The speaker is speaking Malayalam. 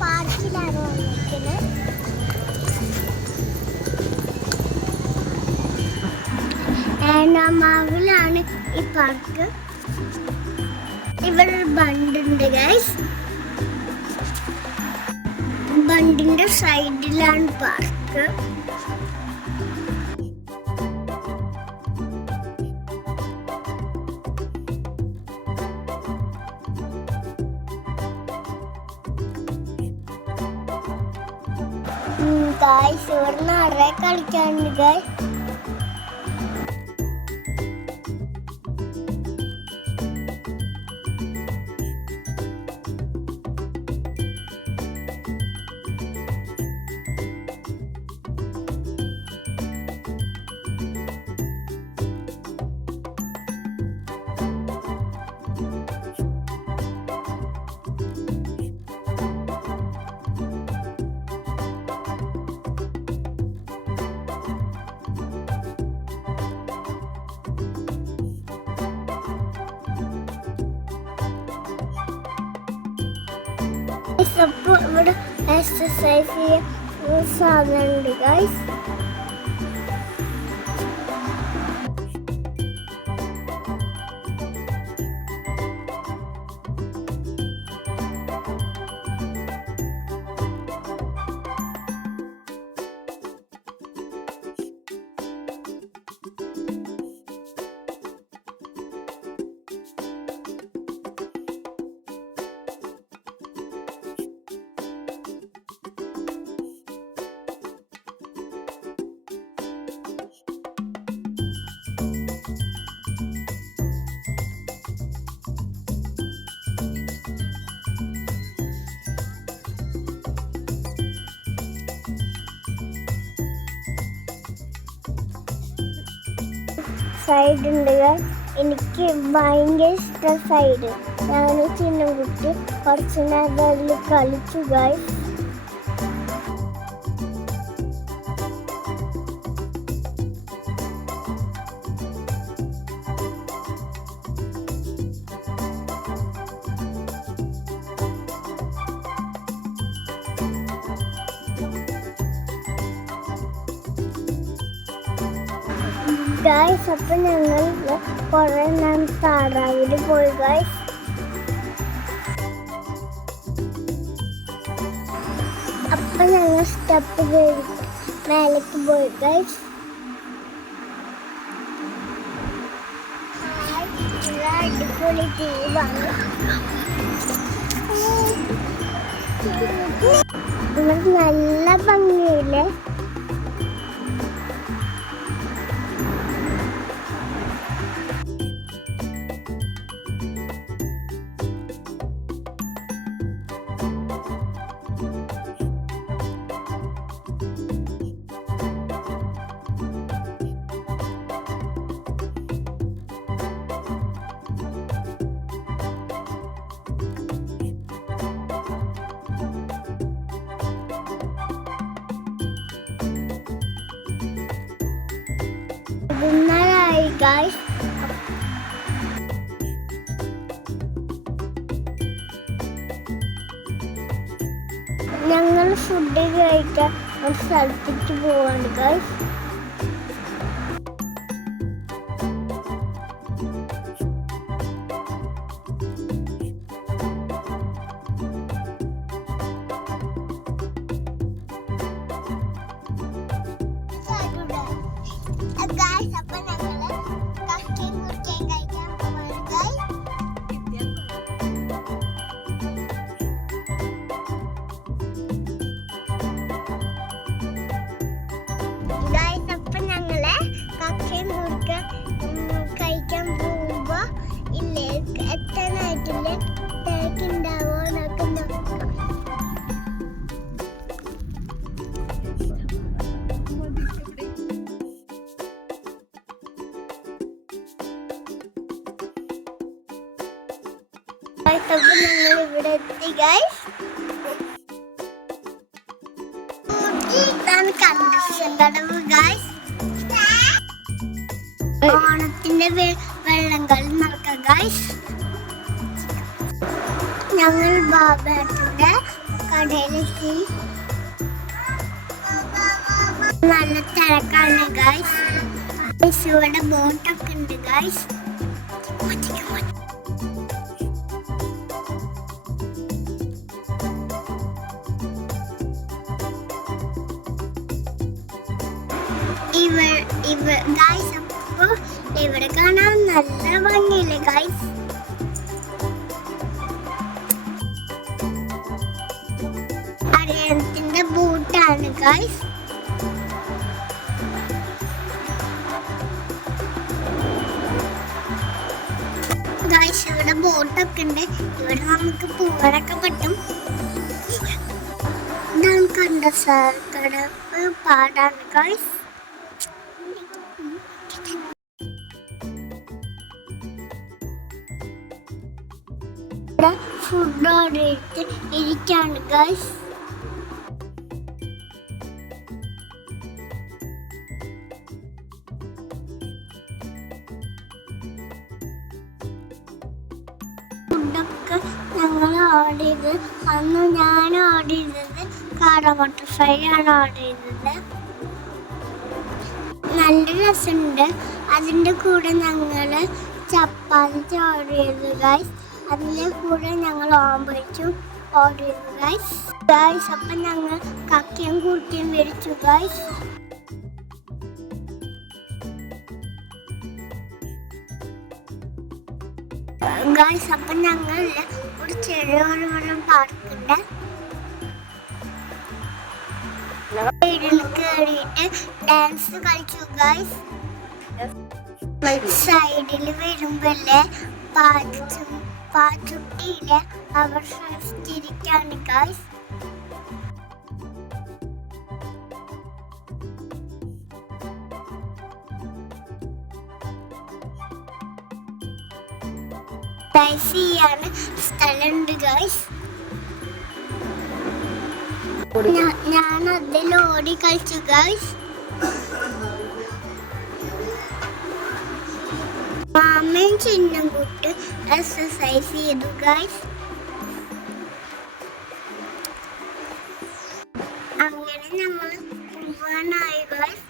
പാർക്കിലാണ് വന്നിരിക്കുന്നത്. മാവിലാണ് ഈ പാർക്ക്. ഇവിടെ ഒരു ബണ്ടുണ്ട് ഗൈസ്. ബണ്ടിന്റെ സൈഡിലാണ് പാർക്ക്. ഗൈസ് ഇവിടെ നിറയെ കളിക്കാനുണ്ട് ഗൈസ്. അപ്പോൾ ഇവിടെ എക്സസൈസ് ചെയ്യാൻ സാധനമുണ്ട് ഗൈസ്. സൈഡ് ഉണ്ട്. എനിക്ക് ഭയങ്കര ഇഷ്ടം സൈഡ്. ഞാൻ ചിന്നക്കുട്ടി കുറച്ച് നേരം കളിച്ചു ഗൈസ്. ഗൈസ് അപ്പം ഞങ്ങൾ കുറേ നേരം താറാവിൽ പോയി ഗൈസ്. അപ്പം ഞങ്ങൾ സ്റ്റെപ്പ് കയറി മേലേക്ക് പോയി ഗൈസ്. അടിപൊളി ടീമാണ്. ഇവിടെ നല്ല ഭംഗിയില്ലേ. Guys, ഞങ്ങൾ ഫുഡ് കഴിക്കാൻ ഒരു സ്ഥലത്തേക്ക് പോവാണ് ഗൈസ്. ഞങ്ങൾ ഇവിടെ എത്തി ഗൈസ്. ഇതാണ് കണ്ടീഷൻ കടവ് ഗൈസ്. ഓണത്തിന്റെ വെള്ളം കളി നടക്കാം ഗൈസ്. ഞങ്ങൾ ബാബേട്ടന്റെ കടയിലെത്തി. നല്ല തിരക്കാണ് ഗൈസ്. ഇവിടെ ബോട്ടൊക്കെ ഉണ്ട് ഗൈസ്. ഗൈസ് അപ്പൊ ഇവിടെ കാണാൻ നല്ല ഭംഗിയില്ലേ ഗൈസ്. അറിയത്തിന്റെ ബോട്ടാണ് ഗൈസ്. ഗൈസ് ഇവിടെ ബോട്ടൊക്കെ ഉണ്ട്. ഇവിടെ നമുക്ക് പോകാനൊക്കെ പറ്റും. ഇതാണ് കണ്ട കടപ്പ് പാടാണ് ഗൈസ്. ഇവിടെ ഫുഡ് ഓർഡർ ചെയ്തിട്ട് ഇരിക്കാണ് ഗൈസ്. ഫുഡൊക്കെ ഞങ്ങൾ ഓർഡർ ചെയ്തത് അന്ന് ഞാൻ ഓർഡർ ചെയ്തത് കാടമുട്ട ഫ്രൈ ആണ് ഓർഡർ ചെയ്തത്. നല്ല രസമുണ്ട്. അതിൻ്റെ കൂടെ ഞങ്ങൾ ചപ്പാത്തി ഓർഡർ ചെയ്തു ഗൈസ്. അതിൻ്റെ കൂടെ ഞങ്ങൾ ഓംലെറ്റും ഓർഡർ ചെയ്തു ഗൈസ്. അപ്പം ഞങ്ങൾ കക്കയും കൂട്ടിയും മേടിച്ചു ഗൈസ്. അപ്പം ഞങ്ങൾ ഒരു ചെറിയ പാർക്കുണ്ട്. കേറിയിട്ട് ഡാൻസ് കളിച്ചു ഗൈസ്. സൈഡിൽ വരുമ്പല്ലേ പാച്ചുട്ടിയിലെ അവർ ചിരിക്കാണ് ഗൈസ്. ചെയ്യാൻ സ്ഥലമുണ്ട് ഗൈസ്. ഞാൻ അതിൽ ഓടി കളിച്ചു ഗൈസ്. മാമയും ചിഹ്നം കൂട്ട് എക്സസൈസ് ചെയ്തു ഗൈസ്. അങ്ങനെ ഞങ്ങൾ പോവാനായി ഗൈസ്.